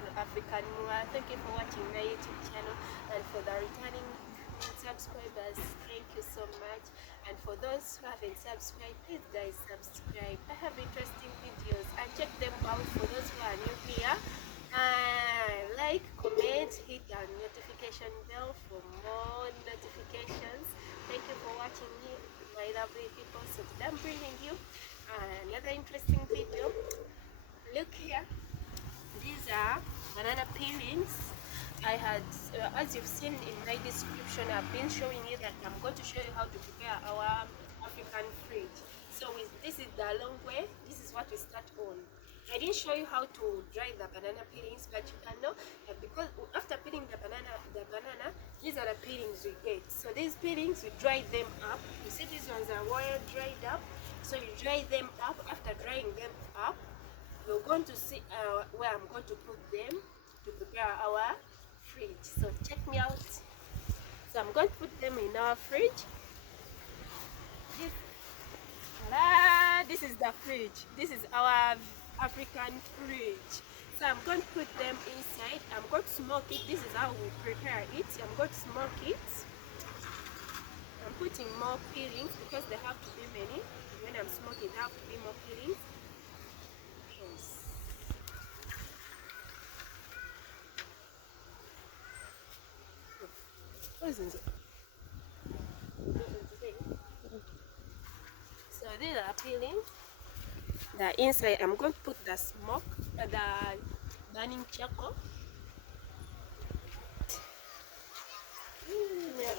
channel African Mua. Thank you for watching my YouTube channel, and for the returning subscribers, thank you so much. And for those who haven't subscribed, please guys subscribe. I have interesting videos and check them out. For those who are new here, like, comment, hit the notification bell for more notifications. Thank you for watching me, my lovely people. So today I'm bringing you another interesting video. Look here, these are banana peelings. I had, as you've seen in my description, I've been showing you that I'm going to show you how to prepare our African fridge. So this is the long way. This is what we start on. I didn't show you how to dry the banana peelings, but you can know because after peeling the banana, these are the peelings we get. So these peelings, we dry them up. You see these ones are well dried up. So you dry them up. After drying them up, you're going to see where I'm going to put them to prepare our fridge. So check me out. So I'm going to put them in our fridge. This is the fridge. This is our African fridge. So I'm going to put them inside. I'm going to smoke it. This is how we prepare it. I'm going to smoke it. I'm putting more peelings because they have to be many. When I'm smoking, there have to be more peelings. So these are peeling. The inside, I'm going to put the smoke, the burning charcoal. Yeah.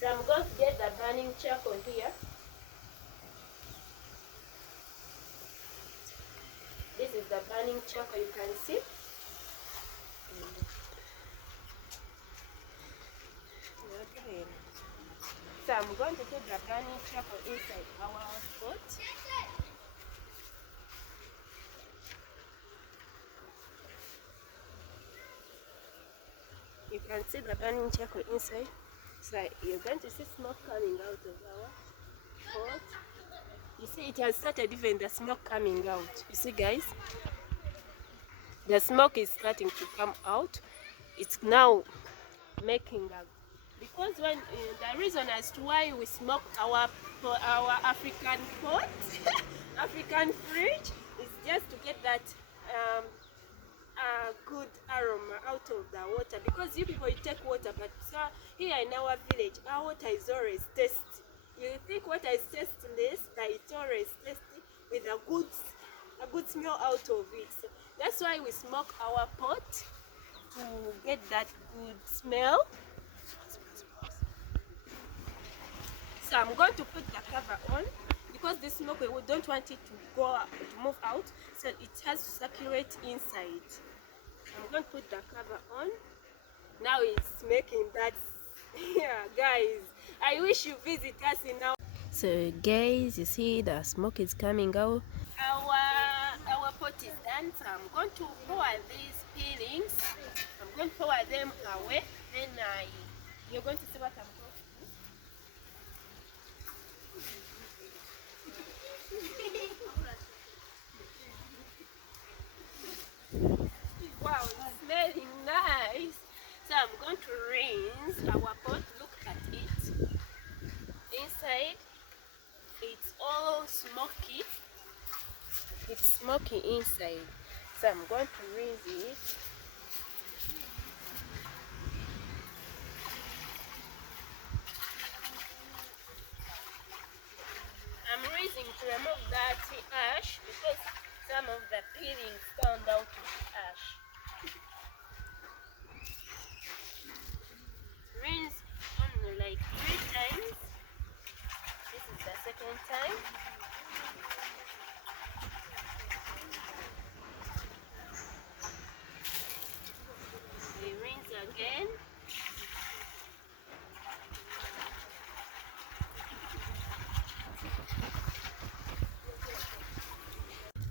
So I'm going to get the burning charcoal here. This is the burning charcoal, you can see. So I'm going to put the burning charcoal inside our pot. You can see the burning charcoal inside. So you're going to see smoke coming out of our pot. You see, it has started, even the smoke coming out. You see, guys, the smoke is starting to come out. It's now making a, because when the reason as to why we smoke our African pot, African fridge, is just to get that good aroma out of the water. Because you people, you take water, but here in our village, our water is always tasty. You think water is tasteless, but it's always tasty with a good smell out of it. So that's why we smoke our pot to get that good smell. So I'm going to put the cover on because this smoke, we don't want it to move out, so it has to circulate inside. I'm going to put the cover on. Now it's making that. Yeah, guys, I wish you visit us in our. So guys, you see the smoke is coming out. Our pot is done. So I'm going to pour these peelings. I'm going to pour them away. Then you're going to see what I'm going to do. Wow, it's smelling nice. So I'm going to rinse our pot. Look at it. Inside, it's all smoky. It's smoky inside. So I'm going to rinse it. I'm rinsing to remove that ash because some of the peelings turned out to be ash. Rinse only like 3 times. This is the second time. We rinse again.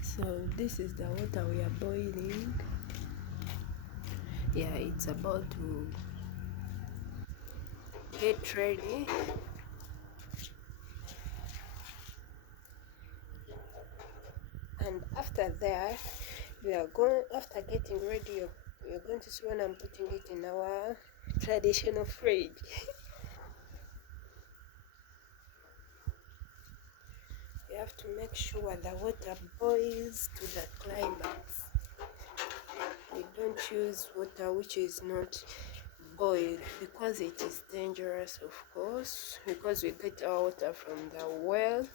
So this is the water we are boiling. Yeah, it's about to get ready. And And after that, we are going, after getting ready, you're going to see when I'm putting it in our traditional fridge. You have to make sure the water boils to the climax. We don't use water which is not boiled because it is dangerous, of course, because we get our water from the well.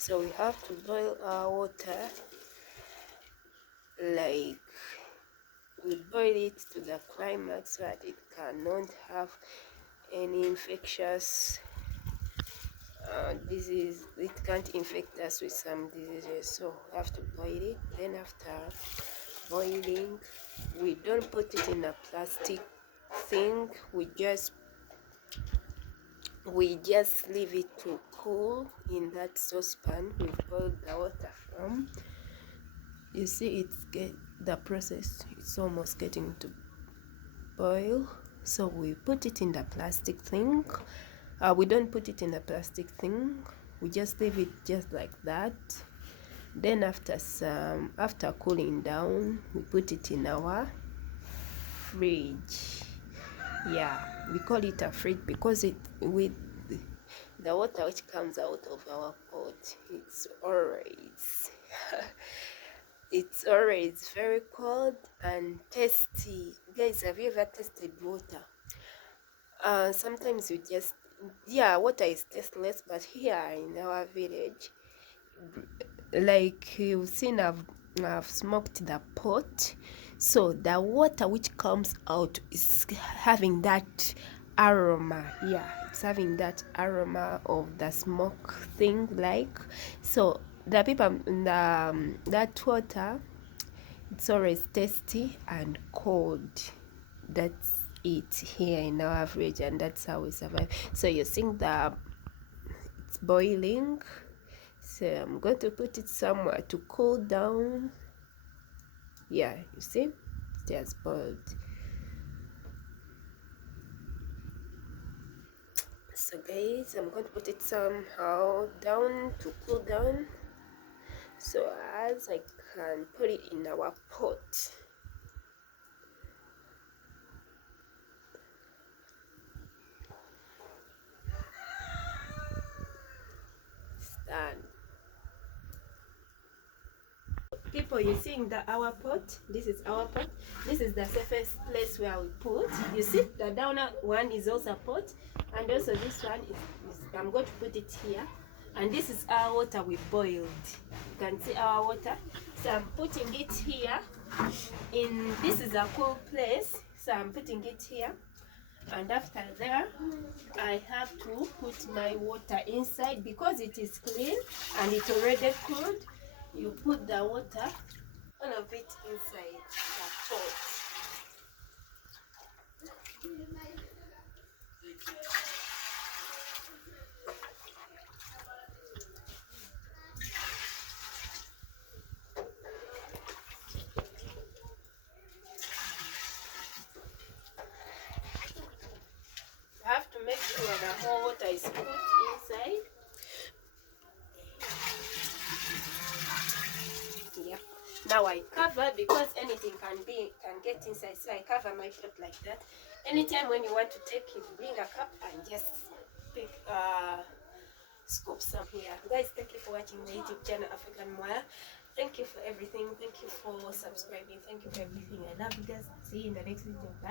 So we have to boil our water like we boil it to the climax so that it cannot have any infectious disease. It can't infect us with some diseases, so we have to boil it. Then after boiling, we don't put it in a plastic thing, we just leave it to cool in that saucepan we boiled the water from. You see, the process, it's almost getting to boil, so we put it in the plastic thing. We don't put it in a plastic thing, we just leave it just like that. Then after cooling down, we put it in our fridge. Yeah, we call it a fridge because it with the water which comes out of our pot, it's always it's always very cold and tasty. Guys, have you ever tasted water? Sometimes you just, yeah, water is tasteless, but here in our village, like you've seen, I've smoked the pot, so the water which comes out is having that aroma. Yeah, it's having that aroma of the smoke thing, like. So the people, that water, it's always tasty and cold. That's it here in our village, and that's how we survive. So you think that it's boiling, so I'm going to put it somewhere to cool down. Yeah, you see, it has boiled. So guys, I'm going to put it somehow down to cool down, so as I can put it in our pot. It's done. People, you seeing the our pot, this is our pot, this is the safest place where we put. You see the downer one is also a pot, and also this one is I'm going to put it here, and this is our water we boiled. You can see our water, so I'm putting it here. In this is a cool place, so I'm putting it here, and after there I have to put my water inside because it is clean and it's already cooled. You put the water, all of it, inside the pot. You have to make sure the whole water is put inside. Yeah. Now I cover because anything can get inside, so I cover my pot like that. Anytime when you want to take it, bring a cup and just pick scoop some here. Guys, thank you for watching the YouTube channel African Moya. Thank you for everything. Thank you for subscribing. Thank you for everything. I love you guys. See you in the next video. Bye.